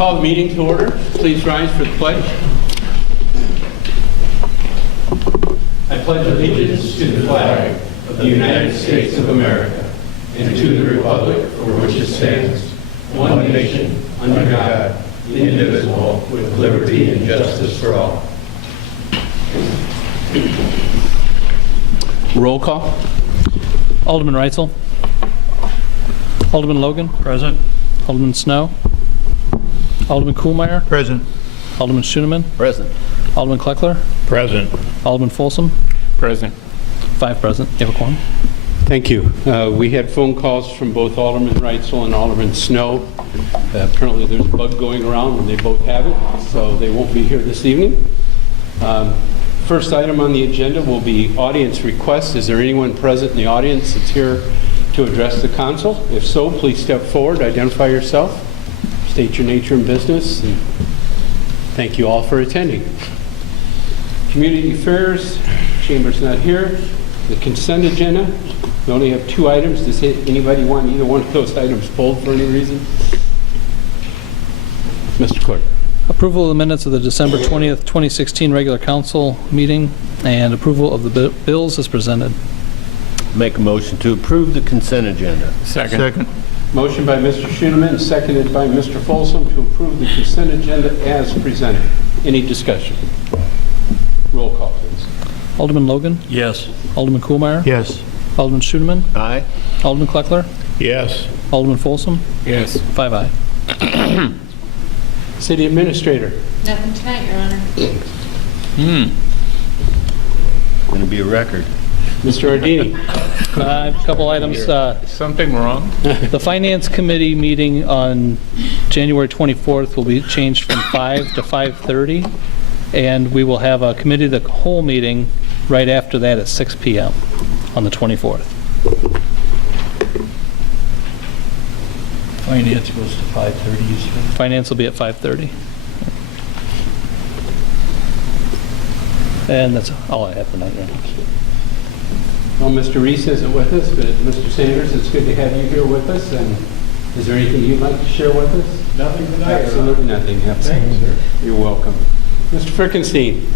Call the meeting to order. Please rise for the pledge. I pledge allegiance to the flag of the United States of America and to the republic for which it stands, one nation, under God, indivisible, with liberty and justice for all. Roll call. Alderman Reitzel. Alderman Logan. Present. Alderman Snow. Alderman Kuhlmeier. Present. Alderman Schoeneman. Present. Alderman Kleckler. Present. Alderman Folsom. Present. 5 present. You have a quorum. Thank you. We had phone calls from both Alderman Reitzel and Alderman Snow. Apparently there's a bug going around and they both have it, so they won't be here this evening. First item on the agenda will be audience requests. Is there anyone present in the audience that's here to address the council? If so, please step forward, identify yourself, state your nature and business, and thank you all for attending. Community affairs, Chamber's not here. The consent agenda, we only have 2 items. Does anybody want either one of those items pulled for any reason? Mr. Clerk. Approval of the minutes of the December 20th, 2016 regular council meeting and approval of the bills as presented. Make a motion to approve the consent agenda. Second. Motion by Mr. Schoeneman, seconded by Mr. Folsom to approve the consent agenda as presented. Any discussion? Roll call, please. Alderman Logan. Yes. Alderman Kuhlmeier. Yes. Alderman Schoeneman. Aye. Alderman Kleckler. Yes. Alderman Folsom. Yes. 5 aye. City Administrator. Nothing tonight, Your Honor. Going to be a record. Mr. Ardini. A couple items. Something wrong? The Finance Committee meeting on January 24th will be changed from 5 to 5:30, and we will have a committee of the whole meeting right after that at 6 p.m. on the 24th. Finance goes to 5:30, you said? Finance will be at 5:30. And that's all I have for tonight. Well, Mr. Reese isn't with us, but Mr. Sanders, it's good to have you here with us. And is there anything you'd like to share with us? Nothing tonight. Absolutely nothing. Absolutely. Thanks, sir. You're welcome. Mr. Frickenstein.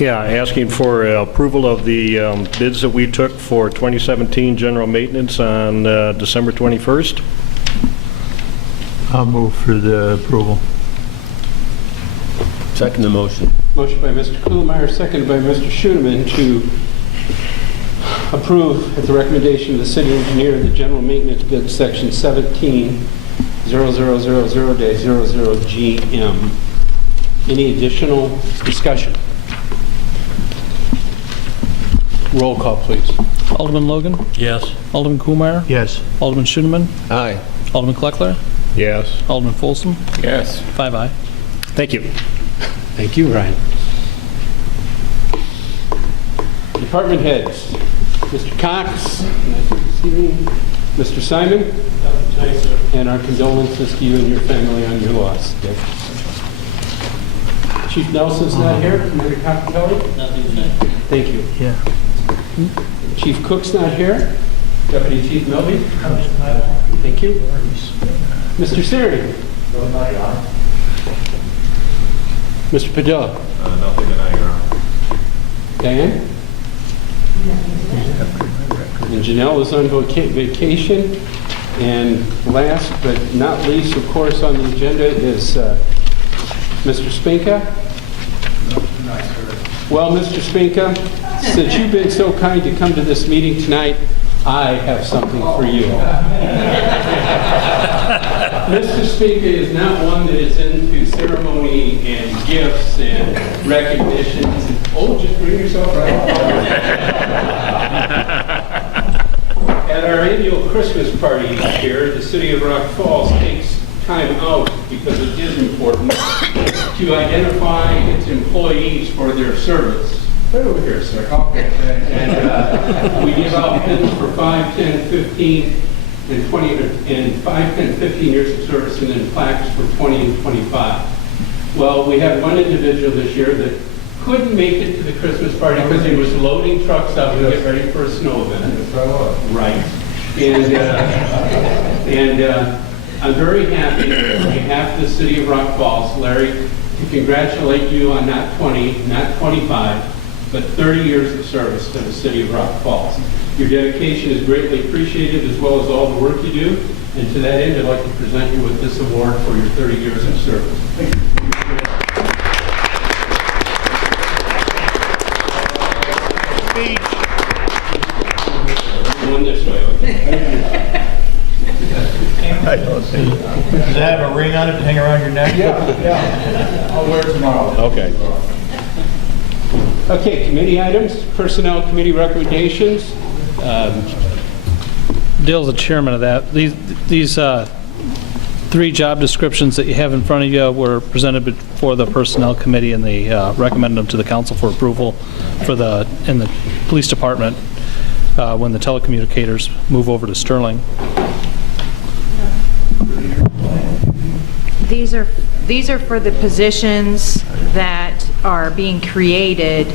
Yeah, asking for approval of the bids that we took for 2017 general maintenance on December 21st. I'll move for the approval. Second the motion. Motion by Mr. Kuhlmeier, seconded by Mr. Schoeneman to approve, at the recommendation of the city engineer, the general maintenance bid section 17-0000-00GM. Any additional discussion? Roll call, please. Alderman Logan. Yes. Alderman Kuhlmeier. Yes. Alderman Schoeneman. Aye. Alderman Kleckler. Yes. Alderman Folsom. Yes. 5 aye. Thank you. Thank you, Ryan. Department heads. Mr. Cox, nice to see you. Mr. Simon, and our condolences to you and your family on your loss. Dick. Chief Nelson's not here. Commander Capitelli? Thank you. Yeah. Chief Cook's not here. Deputy Chief Milby? Thank you. Mr. Siri? Mr. Padilla? Nothing tonight, Your Honor. Diane? And Janelle is on vacation. And last but not least, of course, on the agenda is Mr. Spinka. Well, Mr. Spinka, since you've been so kind to come to this meeting tonight, I have something for you. Mr. Spinka is not one that is into ceremony and gifts and recognitions. Oh, just bring yourself right up. At our annual Christmas party each year, the city of Rock Falls takes time out, because it is important, to identify its employees for their service. Right over here, sir. Okay. And we give out pins for 5, 10, 15, and 20, and 5, 10, 15 years of service, and then plaques for 20 and 25. Well, we had one individual this year that couldn't make it to the Christmas party because he was loading trucks up to get ready for a snow event. Right. And I'm very happy, on behalf of the city of Rock Falls, Larry, to congratulate you on not 20, not 25, but 30 years of service to the city of Rock Falls. Your dedication is greatly appreciated, as well as all the work you do. And to that end, I'd like to present you with this award for your 30 years of service. Thank you. One this way, okay? Does it have a ring on it to hang around your neck? Yeah. I'll wear it tomorrow. Okay. Okay, committee items, personnel committee recommendations. Dale's the chairman of that. These three job descriptions that you have in front of you were presented before the Personnel Committee, and they recommended them to the council for approval for in the police department when the telecommunicators move over to Sterling. These are for the positions that are being created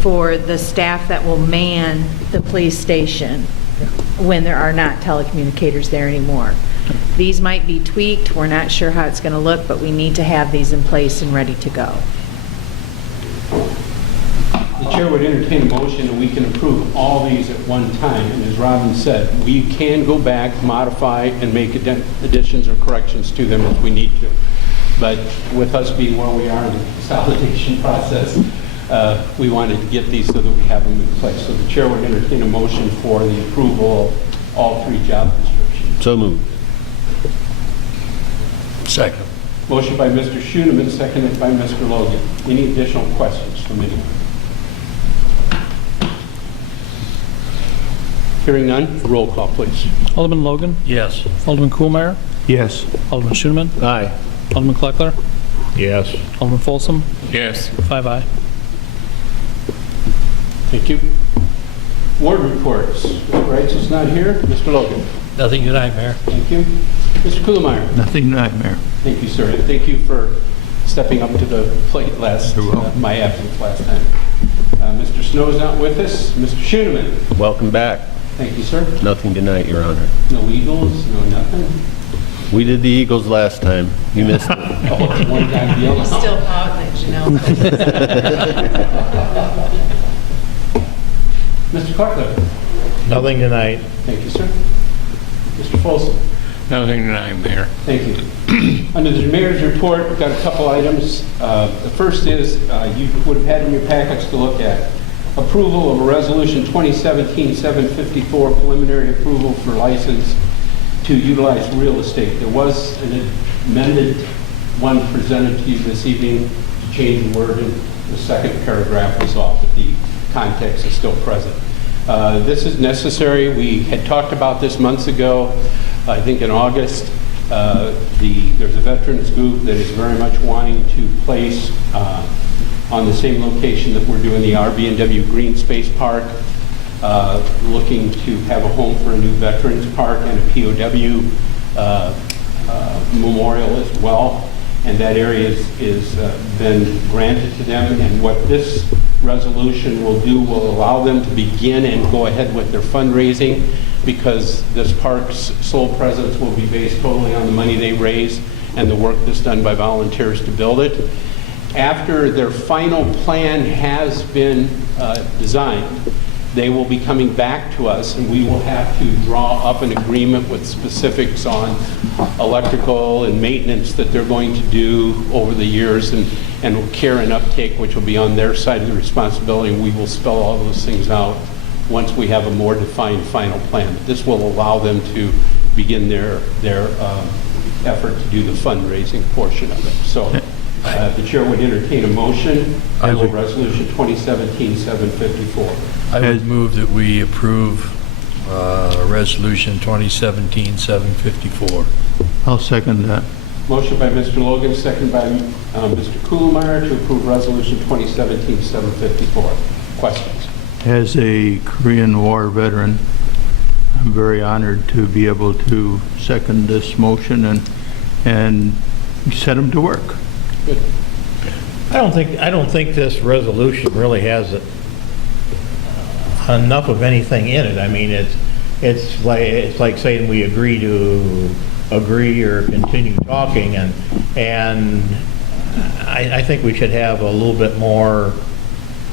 for the staff that will man the police station when there are not telecommunicators there anymore. These might be tweaked. We're not sure how it's going to look, but we need to have these in place and ready to go. The chair would entertain a motion and we can approve all these at one time. And as Robin said, we can go back, modify, and make additions or corrections to them if we need to. But with us being where we are in the consolidation process, we wanted to get these so that we have them in place. So the chair would entertain a motion for the approval of all three job descriptions. So moved. Second. Motion by Mr. Schoeneman, seconded by Mr. Logan. Any additional questions from anyone? Hearing none, roll call, please. Alderman Logan? Yes. Alderman Kuhlmeier? Yes. Alderman Schoeneman? Aye. Alderman Kleckler? Yes. Alderman Folsom? Yes. 5 aye. Thank you. Ward reports. Mr. Wrights is not here. Mr. Logan. Nothing tonight, Mayor. Thank you. Mr. Kuhlmeier. Nothing tonight, Mayor. Thank you, sir. And thank you for stepping up to the plate You're welcome. my absence last time. Mr. Snow is not with us. Mr. Schoeneman. Welcome back. Thank you, sir. Nothing tonight, Your Honor. No Eagles, no nothing. We did the Eagles last time. You missed it. Oh, it's one time deal. Still pouting, you know. Mr. Clark. Nothing tonight. Thank you, sir. Mr. Folsom. Nothing tonight, Mayor. Thank you. Under the mayor's report, we've got a couple items. The first is, you would have had in your packets to look at, approval of a resolution 2017-754, preliminary approval for license to utilize real estate. There was an amended one presented to you this evening to change the word, and the second paragraph was off, but the context is still present. This is necessary. We had talked about this months ago. I think in August, there's a veterans group that is very much wanting to place on the same location that we're doing the RB&W Green Space Park, looking to have a home for a new veterans park and a POW memorial as well. And that area is been granted to them. And what this resolution will do will allow them to begin and go ahead with their fundraising, because this park's sole presence will be based totally on the money they raise and the work that's done by volunteers to build it. After their final plan has been designed, they will be coming back to us, and we will have to draw up an agreement with specifics on electrical and maintenance that they're going to do over the years, and care and uptake, which will be on their side of the responsibility. We will spell all those things out once we have a more defined final plan. This will allow them to begin their effort to do the fundraising portion of it. So the chair would entertain a motion on resolution 2017-754. I would move that we approve Resolution 2017-754. I'll second that. Motion by Mr. Logan, second by Mr. Kuhlmeier to approve resolution 2017-754. Questions? As a Korean War veteran, I'm very honored to be able to second this motion and set them to work. Good. I don't think this resolution really has enough of anything in it. I mean, it's like saying we agree or continue talking, and I think we should have a little bit more,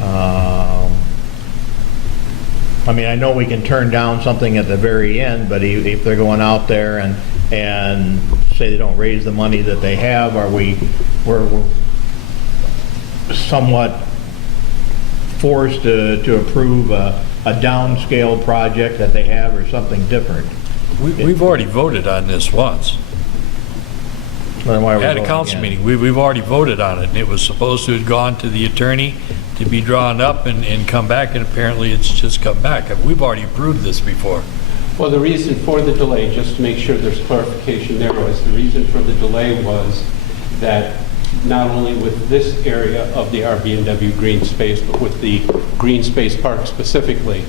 I mean, I know we can turn down something at the very end, but if they're going out there and say they don't raise the money that they have, we're somewhat forced to approve a downscale project that they have or something different. We've already voted on this once. Then why are we At a voting council again? meeting, we've already voted on it, and it was supposed to have gone to the attorney to be drawn up and come back, and apparently it's just come back. We've already approved this before. Well, the reason for the delay, just to make sure there's clarification there, was the reason for the delay was that not only with this area of the RB&W green space, but with the green space park specifically,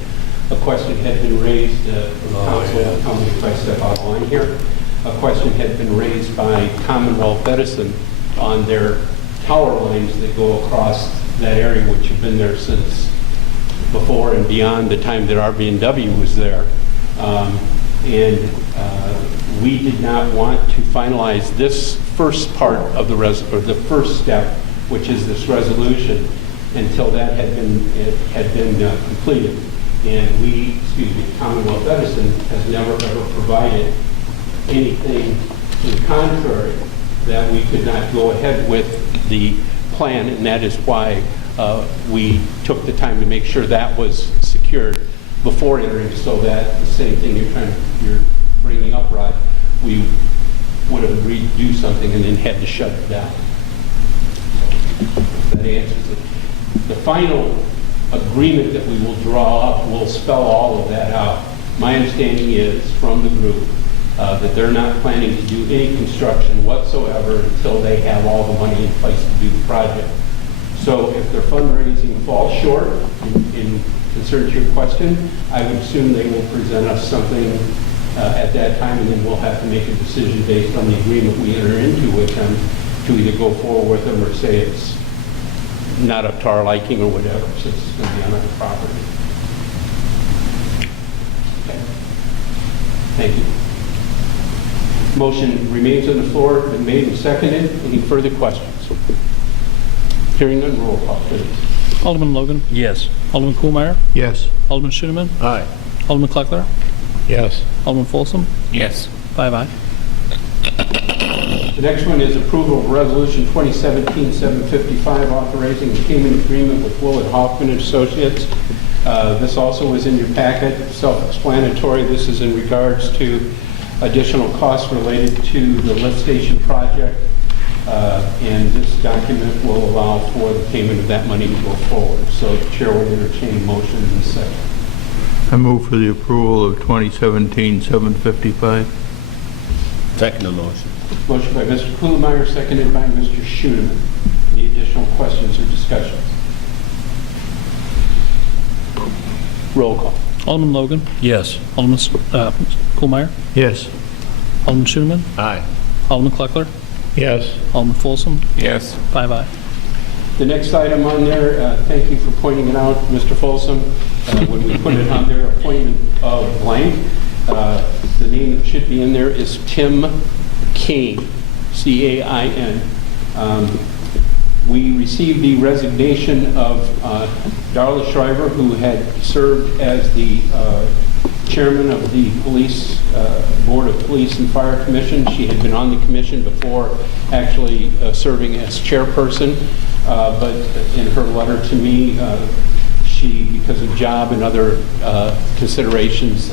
a question had been raised from council, how many if I step out of line here, a question had been raised by Commonwealth Edison on their tower lines that go across that area, which have been there since before and beyond the time that RB&W was there. We did not want to finalize this first part of the the first step, which is this resolution, until that had been completed. And Commonwealth Edison has never ever provided anything to the contrary that we could not go ahead with the plan, and that is why we took the time to make sure that was secured before entering, so that the same thing you're bringing up, Rod, we would have agreed to do something and then had to shut it down. That answers it. The final agreement that we will draw up will spell all of that out. My understanding is from the group that they're not planning to do any construction whatsoever until they have all the money in place to do the project. So if their fundraising falls short, in concern to your question, I would assume they will present us something at that time, and then we'll have to make a decision based on the agreement we enter into with them to either go forward with them or say it's not up to our liking or whatever, since it's going to be on our property. Okay. Thank you. Motion remains on the floor, been made and seconded. Any further questions? Hearing none, roll call, please. Alderman Logan. Yes. Alderman Kuhlmeyer. Yes. Alderman Schoenemann. Aye. Alderman Kleckler. Yes. Alderman Folsom. Yes. 5 ayes. The next one is approval of Resolution 2017-755, authorizing a payment agreement with Willard Hoffman and Associates. This also is in your packet, self-explanatory. This is in regards to additional costs related to the lift station project, and this document will allow for the payment of that money to go forward. So the chair will entertain a motion in a second. I move for the approval of 2017-755. Second the motion. Motion by Mr. Kuhlmeyer, seconded by Mr. Schoenemann. Any additional questions or discussions? Roll call. Alderman Logan. Yes. Alderman Kuhlmeyer. Yes. Alderman Schoenemann. Aye. Alderman Kleckler. Yes. Alderman Folsom. Yes. 5 ayes. The next item on there, thank you for pointing it out, Mr. Folsom. When we put it on there, appointment of blank, the name that should be in there is Tim Cain, C-A-I-N. We received the resignation of Darla Shriver, who had served as the chairman of the police Board of Police and Fire Commission. She had been on the commission before actually serving as chairperson, but in her letter to me, she, because of job and other considerations,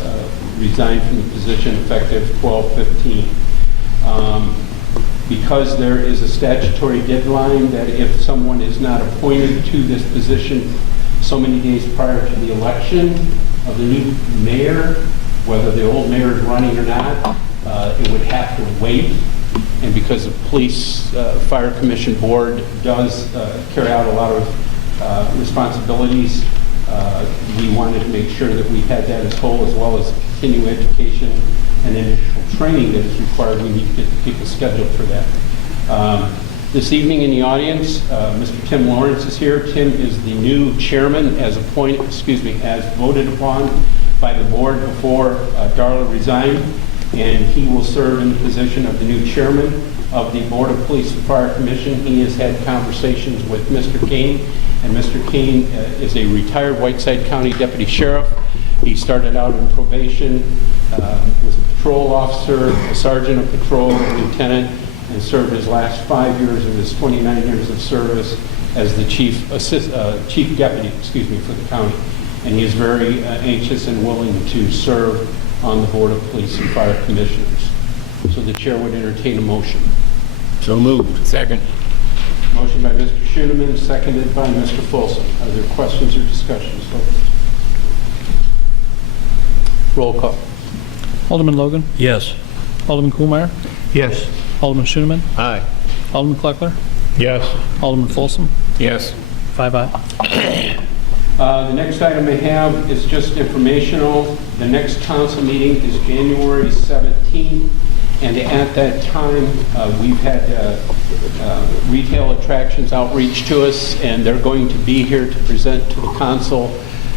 resigned from the position effective 12/15. Because there is a statutory deadline that if someone is not appointed to this position so many days prior to the election of the new mayor, whether the old mayor is running or not, it would have to wait. And because the Police Fire Commission Board does carry out a lot of responsibilities, we wanted to make sure that we had that as whole, as well as continuing education and initial training that is required. We need to get the people scheduled for that. This evening in the audience, Mr. Tim Lawrence is here. Tim is the new chairman as voted upon by the board before Darla resigned, and he will serve in the position of the new chairman of the Board of Police and Fire Commission. He has had conversations with Mr. Kane, and Mr. Kane is a retired Whiteside County Deputy Sheriff. He started out in probation, was a patrol officer, a sergeant of patrol, a lieutenant, and served his last 5 years of his 29 years of service as the chief deputy, for the county. And he is very anxious and willing to serve on the Board of Police and Fire Commissioners. So the chair would entertain a motion. So moved. Second. Motion by Mr. Schoeneman, seconded by Mr. Folsom. Are there questions or discussions, folks? Roll call. Alderman Logan? Yes. Alderman Kuhlmeyer? Yes. Alderman Schoeneman? Aye. Alderman Kleckler? Yes. Alderman Folsom? Yes. 5 ayes. The next item I have is just informational. The next council meeting is January 17th, and at that time, we've had retail attractions outreach to us, and they're going to be here to present to the council.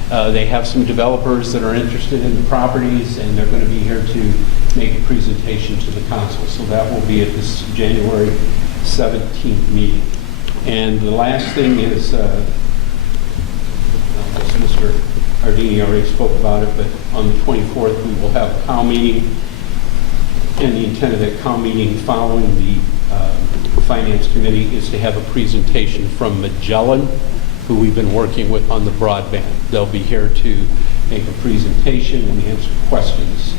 They have some developers that are interested in the properties, and they're going to be here to make a presentation to the council. So that will be at this January 17th meeting. And the last thing is, Mr. Ardini already spoke about it, but on the 24th, we will have a COW meeting, and the intent of that COW meeting following the Finance Committee is to have a presentation from Magellan, who we've been working with on the broadband. They'll be here to make a presentation and answer questions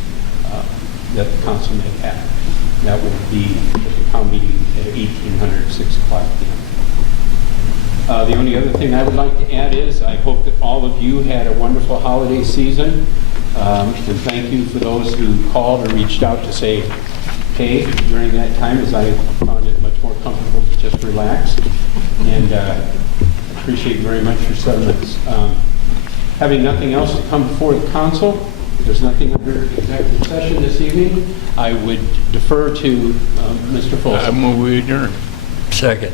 that the council may have. That will be at the COW meeting at 1800, 6 o'clock p.m. The only other thing I would like to add is I hope that all of you had a wonderful holiday season. And thank you for those who called or reached out to say hey during that time, as I found it much more comfortable to just relax. And appreciate very much your sentiments. Having nothing else to come before the council, there's nothing under executive session this evening, I would defer to Mr. Folsom. I move we adjourn. Second.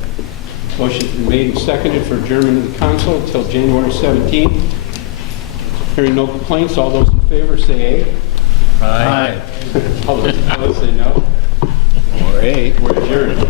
Motion's been made and seconded for adjournment of the council until January 17th. Hearing no complaints, all those in favor say aye. Aye. All those opposed say no. Or eight. We're adjourned.